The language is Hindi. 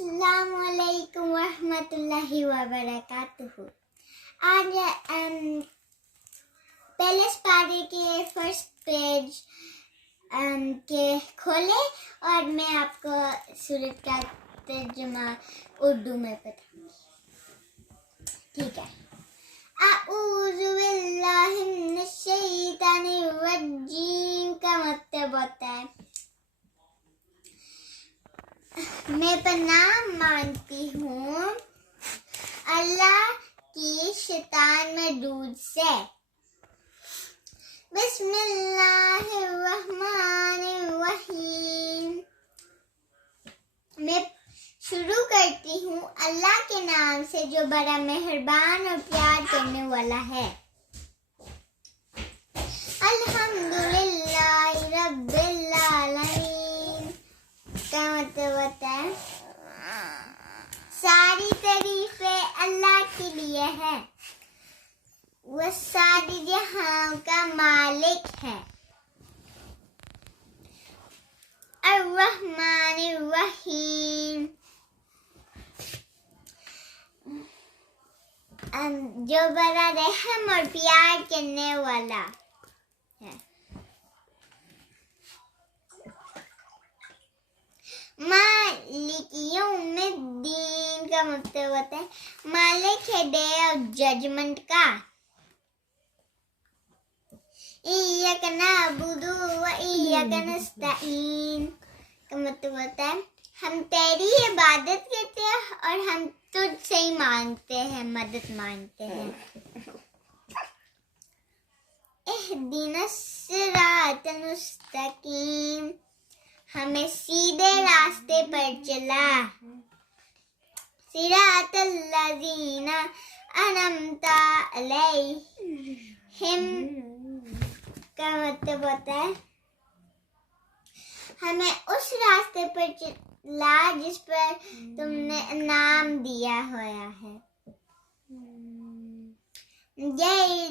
अस्सलामुअलैकुम वरहमतुल्लाहि वबरकातुहू। आज पहले पारे के फर्स्ट पेज के खोले और मैं आपको सूरत का तर्जुमा उर्दू में बताऊंगी। ठीक है। अऊज़ु बिल्लाहि मिनश शैतानिर रजीम का मतलब होता है मैं पनाह मांगती हूँ अल्लाह की शैतान मर्दूद से। बिस्मिल्लाहिर्रहमानिर्रहीम। मैं शुरू करती हूँ अल्लाह के नाम से जो बड़ा मेहरबान और प्यार करने वाला है। अल्हम्दुलिल्लाहि रब्बिल आलमीन का मतलब होता है सारी तारीफें अल्लाह के लिए है, वह सारी जहां का मालिक है। अर्रहमानिर्रहीम जो बड़ा रहम और प्यार करने वाला है। मालिक यौमिद्दीन का मतलब होता है मालिक है डे ऑफ जजमेंट का। इय्याका नअबुदु व इय्याका नस्तईन का मतलब होता है हम तेरी इबादत करते हैं और हम तुझसे ही मांगते हैं, मदद मांगते हैं। इहदिनस सिरातल मुस्तकीम हमें सीधे रास्ते पर चला। सिरातल लज़ीना अनअमता अलैहिम का मतलब होता है हमें उस रास्ते पर चला जिस पर तुमने इनाम दिया हुआ है। जय